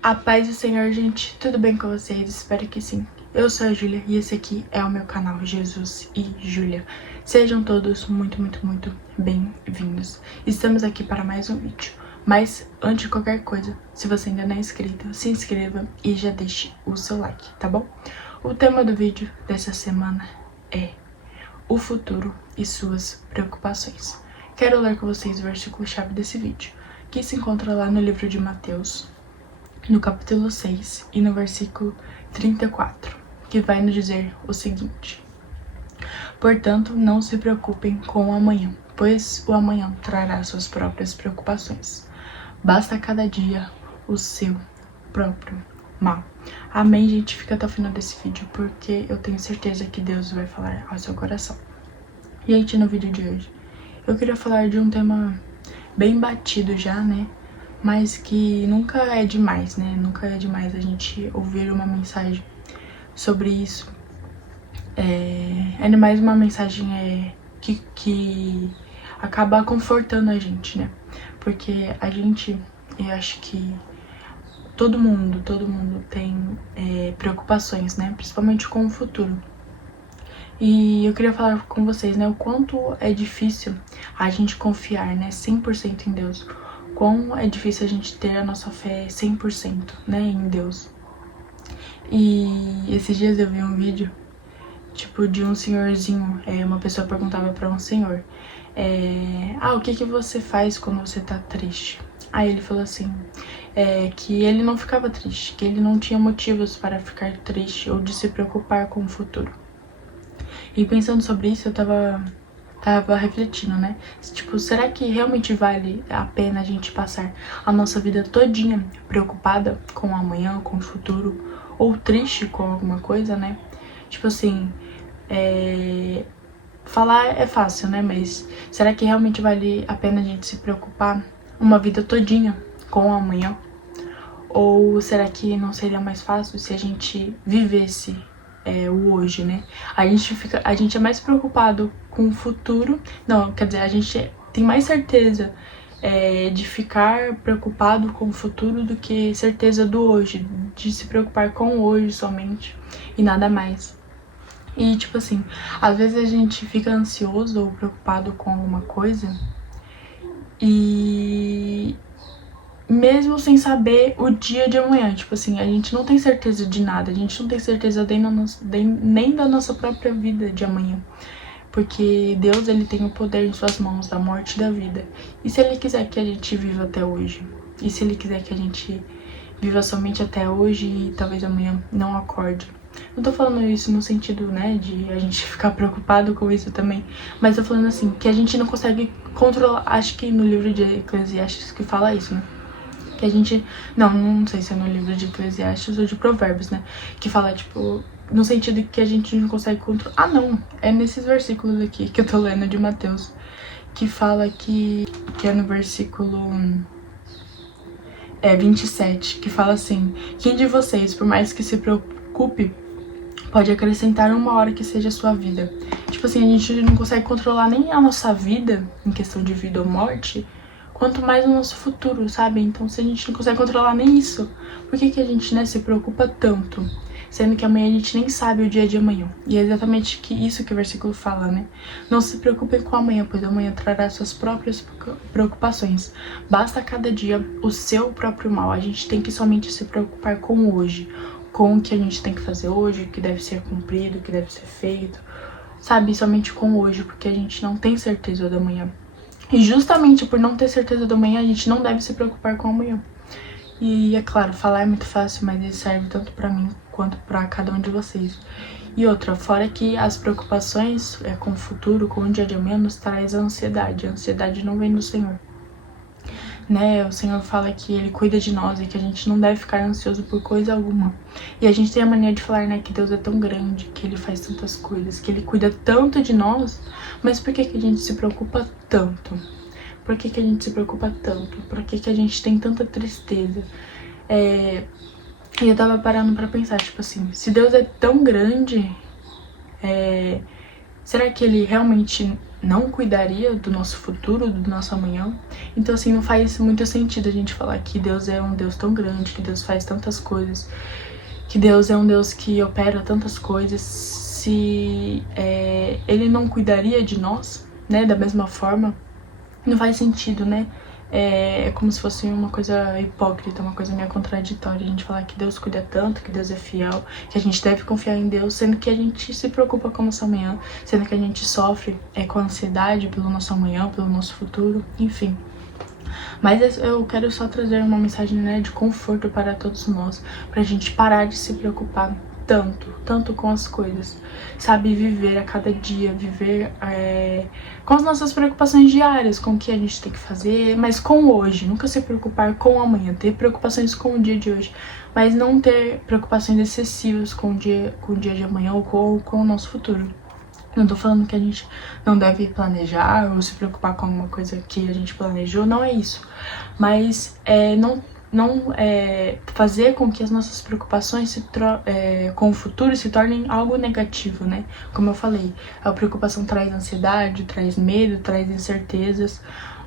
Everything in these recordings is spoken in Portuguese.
A paz do Senhor, gente, tudo bem com vocês? Espero que sim. Eu sou a Júlia e esse aqui é o meu canal Jesus e Júlia. Sejam todos muito bem-vindos. Estamos aqui para mais um vídeo. Mas, antes de qualquer coisa, se você ainda não é inscrito, se inscreva e já deixe o seu like, tá bom? O tema do vídeo dessa semana é o futuro e suas preocupações. Quero ler com vocês o versículo-chave desse vídeo, que se encontra lá no livro de Mateus, no capítulo 6 e no versículo 34, que vai nos dizer o seguinte: portanto, não se preocupem com o amanhã, pois o amanhã trará suas próprias preocupações. Basta a cada dia o seu próprio mal. Amém, gente? Fica até o final desse vídeo, porque eu tenho certeza que Deus vai falar ao seu coração. Gente, no vídeo de hoje, eu queria falar de um tema bem batido já, né? Mas que nunca é demais, né? Nunca é demais a gente ouvir uma mensagem sobre isso. É mais uma mensagem que acaba confortando a gente, né? Porque a gente, eu acho que todo mundo tem preocupações, né? Principalmente com o futuro. E eu queria falar com vocês, né? O quanto é difícil a gente confiar, né? 100% em Deus. Quão é difícil a gente ter a nossa fé 100%, né, em Deus. E esses dias eu vi um vídeo, tipo, de um senhorzinho, uma pessoa perguntava pra um senhor, o que você faz quando você tá triste? Aí ele falou assim, que ele não ficava triste, que ele não tinha motivos para ficar triste ou de se preocupar com o futuro. E pensando sobre isso, eu tava refletindo, né? Tipo, será que realmente vale a pena a gente passar a nossa vida todinha preocupada com o amanhã, com o futuro, ou triste com alguma coisa, né? Tipo assim, falar é fácil, né? Mas será que realmente vale a pena a gente se preocupar uma vida todinha com o amanhã? Ou será que não seria mais fácil se a gente vivesse o hoje, né? A gente é mais preocupado com o futuro. Não, quer dizer, a gente tem mais certeza de ficar preocupado com o futuro do que certeza do hoje, de se preocupar com o hoje somente e nada mais. E tipo assim, às vezes a gente fica ansioso ou preocupado com alguma coisa e mesmo sem saber o dia de amanhã, tipo assim, a gente não tem certeza de nada, a gente não tem certeza nem da nossa própria vida de amanhã. Porque Deus, ele tem o poder em suas mãos, da morte e da vida. E se ele quiser que a gente viva até hoje? E se ele quiser que a gente viva somente até hoje e talvez amanhã não acorde? Não tô falando isso no sentido, né, de a gente ficar preocupado com isso também, mas tô falando assim, que a gente não consegue controlar. Acho que no livro de Eclesiastes que fala isso, né? Que a gente, não sei se é no livro de Eclesiastes ou de Provérbios, né, que fala, tipo, no sentido que a gente não consegue controlar. Não, é nesses versículos aqui que eu tô lendo de Mateus, que fala que é no versículo 27, que fala assim: quem de vocês, por mais que se preocupe, pode acrescentar uma hora que seja a sua vida? Tipo assim, a gente não consegue controlar nem a nossa vida, em questão de vida ou morte, quanto mais o nosso futuro, sabe? Então, se a gente não consegue controlar nem isso, por que a gente, né, se preocupa tanto? Sendo que amanhã a gente nem sabe o dia de amanhã. E é exatamente isso que o versículo fala, né? Não se preocupem com amanhã, pois amanhã trará suas próprias preocupações. Basta a cada dia o seu próprio mal. A gente tem que somente se preocupar com o hoje, com o que a gente tem que fazer hoje, o que deve ser cumprido, o que deve ser feito, sabe? Somente com o hoje, porque a gente não tem certeza do amanhã. E justamente por não ter certeza do amanhã, a gente não deve se preocupar com o amanhã. E é claro, falar é muito fácil, mas isso serve tanto pra mim quanto pra cada um de vocês. E outra, fora que as preocupações com o futuro, com o dia de amanhã, nos traz a ansiedade. A ansiedade não vem do Senhor, né? O Senhor fala que ele cuida de nós e que a gente não deve ficar ansioso por coisa alguma. E a gente tem a mania de falar, né, que Deus é tão grande, que ele faz tantas coisas, que ele cuida tanto de nós, mas por que a gente se preocupa tanto? Por que a gente se preocupa tanto? Por que a gente tem tanta tristeza? E eu tava parando pra pensar, tipo assim, se Deus é tão grande, será que ele realmente não cuidaria do nosso futuro, do nosso amanhã. Então, assim, não faz muito sentido a gente falar que Deus é um Deus tão grande, que Deus faz tantas coisas, que Deus é um Deus que opera tantas coisas, se Ele não cuidaria de nós, né, da mesma forma. Não faz sentido, né? É como se fosse uma coisa hipócrita, uma coisa meio contraditória. A gente falar que Deus cuida tanto, que Deus é fiel, que a gente deve confiar em Deus, sendo que a gente se preocupa com o nosso amanhã, sendo que a gente sofre com ansiedade pelo nosso amanhã, pelo nosso futuro, enfim. Mas eu quero só trazer uma mensagem, né, de conforto para todos nós, pra gente parar de se preocupar tanto com as coisas, sabe? Viver a cada dia, viver com as nossas preocupações diárias, com o que a gente tem que fazer, mas com hoje, nunca se preocupar com o amanhã, ter preocupações com o dia de hoje, mas não ter preocupações excessivas com o dia de amanhã ou com o nosso futuro. Não tô falando que a gente não deve planejar ou se preocupar com alguma coisa que a gente planejou, não é isso. Mas não fazer com que as nossas preocupações com o futuro se tornem algo negativo, né? Como eu falei, a preocupação traz ansiedade, traz medo, traz incertezas,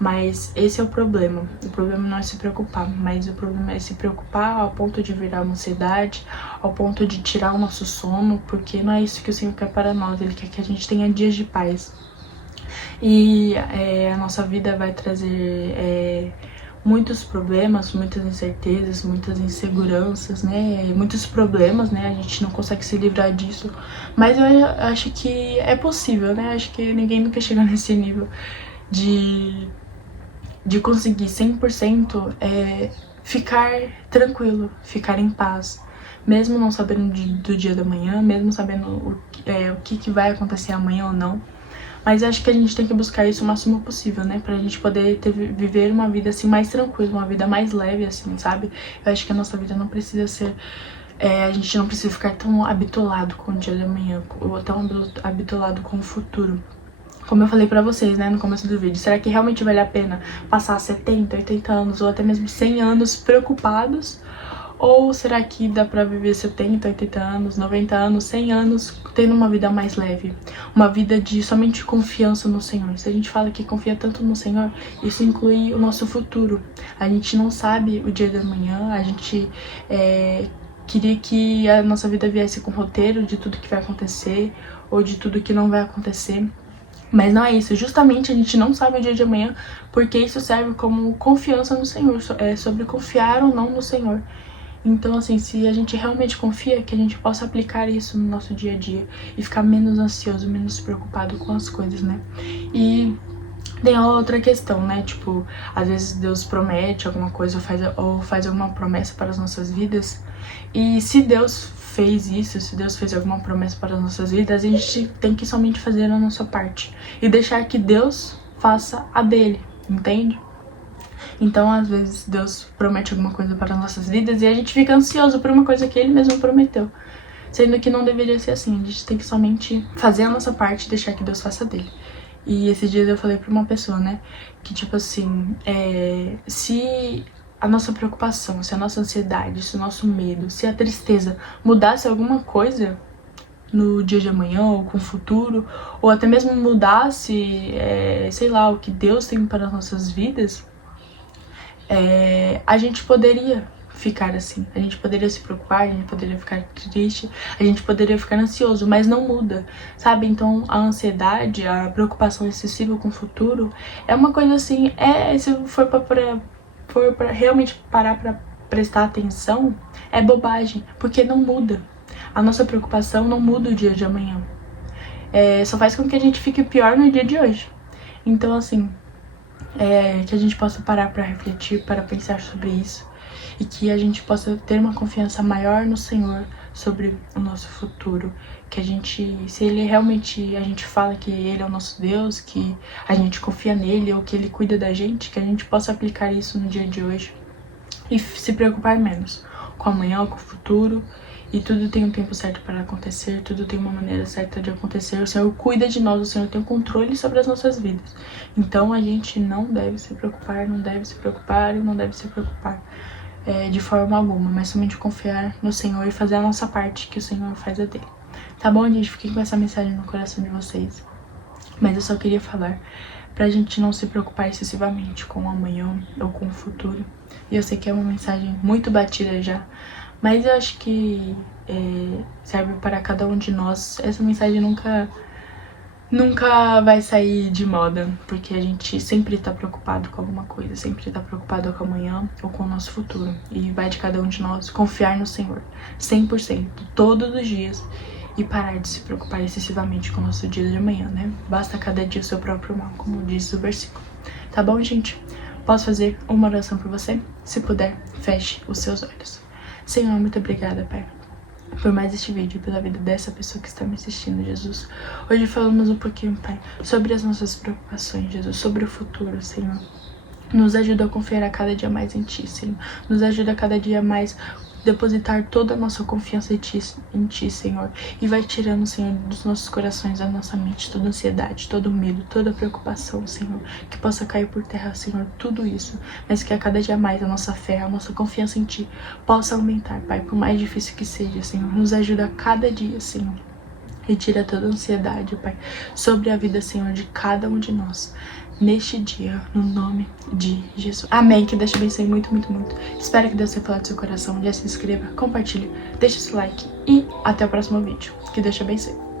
mas esse é o problema. O problema não é se preocupar, mas o problema é se preocupar ao ponto de virar uma ansiedade, ao ponto de tirar o nosso sono, porque não é isso que o Senhor quer para nós. Ele quer que a gente tenha dias de paz. E a nossa vida vai trazer muitos problemas, muitas incertezas, muitas inseguranças, né? Muitos problemas, né? A gente não consegue se livrar disso. Mas eu acho que é possível, né? Acho que ninguém nunca chegou nesse nível de conseguir 100% ficar tranquilo, ficar em paz, mesmo não sabendo do dia da manhã, mesmo sabendo o que vai acontecer amanhã ou não. Mas acho que a gente tem que buscar isso o máximo possível, né? Pra gente poder viver uma vida assim mais tranquila, uma vida mais leve, assim, sabe? Eu acho que a nossa vida não precisa ser... a gente não precisa ficar tão habitolado com o dia da manhã, ou tão habitolado com o futuro. Como eu falei pra vocês, né, no começo do vídeo, será que realmente vale a pena passar 70, 80 anos ou até mesmo 100 anos preocupados? Ou será que dá pra viver 70, 80 anos, 90 anos, 100 anos tendo uma vida mais leve? Uma vida de somente confiança no Senhor. Se a gente fala que confia tanto no Senhor, isso inclui o nosso futuro. A gente não sabe o dia da manhã, a gente queria que a nossa vida viesse com roteiro de tudo que vai acontecer ou de tudo que não vai acontecer. Mas não é isso, justamente a gente não sabe o dia de amanhã, porque isso serve como confiança no Senhor, sobre confiar ou não no Senhor. Então, assim, se a gente realmente confia, que a gente possa aplicar isso no nosso dia a dia e ficar menos ansioso, menos preocupado com as coisas, né? E tem outra questão, né? Tipo, às vezes Deus promete alguma coisa ou faz alguma promessa para as nossas vidas. E se Deus fez isso, se Deus fez alguma promessa para as nossas vidas, a gente tem que somente fazer a nossa parte e deixar que Deus faça a dele, entende? Então, às vezes, Deus promete alguma coisa para as nossas vidas e a gente fica ansioso por uma coisa que Ele mesmo prometeu. Sendo que não deveria ser assim, a gente tem que somente fazer a nossa parte e deixar que Deus faça a dele. E esses dias eu falei pra uma pessoa, né, que tipo assim, se a nossa preocupação, se a nossa ansiedade, se o nosso medo, se a tristeza mudasse alguma coisa no dia de amanhã ou com o futuro, ou até mesmo mudasse, sei lá, o que Deus tem para as nossas vidas, a gente poderia ficar assim, a gente poderia se preocupar, a gente poderia ficar triste, a gente poderia ficar ansioso, mas não muda, sabe? Então a ansiedade, a preocupação excessiva com o futuro é uma coisa assim, se for pra realmente parar pra prestar atenção, é bobagem, porque não muda. A nossa preocupação não muda o dia de amanhã, só faz com que a gente fique pior no dia de hoje. Então assim, que a gente possa parar para refletir, para pensar sobre isso e que a gente possa ter uma confiança maior no Senhor sobre o nosso futuro, que a gente, se Ele realmente, a gente fala que Ele é o nosso Deus, que a gente confia nele ou que Ele cuida da gente, que a gente possa aplicar isso no dia de hoje e se preocupar menos com amanhã ou com o futuro. E tudo tem um tempo certo para acontecer, tudo tem uma maneira certa de acontecer. O Senhor cuida de nós, o Senhor tem o controle sobre as nossas vidas. Então a gente não deve se preocupar, não deve se preocupar e não deve se preocupar de forma alguma, mas somente confiar no Senhor e fazer a nossa parte, que o Senhor faz a dele. Tá bom, gente? Fiquem com essa mensagem no coração de vocês. Mas eu só queria falar pra gente não se preocupar excessivamente com o amanhã ou com o futuro. E eu sei que é uma mensagem muito batida já, mas eu acho que serve para cada um de nós. Essa mensagem nunca vai sair de moda, porque a gente sempre tá preocupado com alguma coisa, sempre tá preocupado com amanhã ou com o nosso futuro. E vai de cada um de nós confiar no Senhor, 100%, todos os dias, e parar de se preocupar excessivamente com o nosso dia de amanhã, né? Basta cada dia o seu próprio mal, como diz o versículo. Tá bom, gente? Posso fazer uma oração por você? Se puder, feche os seus olhos. Senhor, muito obrigada, Pai, por mais este vídeo, pela vida dessa pessoa que está me assistindo, Jesus. Hoje falamos um pouquinho, Pai, sobre as nossas preocupações, Jesus, sobre o futuro, Senhor. Nos ajuda a confiar a cada dia mais em Ti, Senhor. Nos ajuda a cada dia mais depositar toda a nossa confiança em Ti, Senhor. E vai tirando, Senhor, dos nossos corações, da nossa mente, toda ansiedade, todo medo, toda preocupação, Senhor. Que possa cair por terra, Senhor, tudo isso. Mas que a cada dia mais a nossa fé, a nossa confiança em Ti possa aumentar, Pai. Por mais difícil que seja, Senhor. Nos ajuda a cada dia, Senhor. Retira toda a ansiedade, Pai, sobre a vida, Senhor, de cada um de nós. Neste dia, no nome de Jesus. Amém. Que Deus te abençoe muito, muito, muito. Espero que Deus tenha falado do seu coração. Já se inscreva, compartilhe, deixe seu like e até o próximo vídeo. Que Deus te abençoe.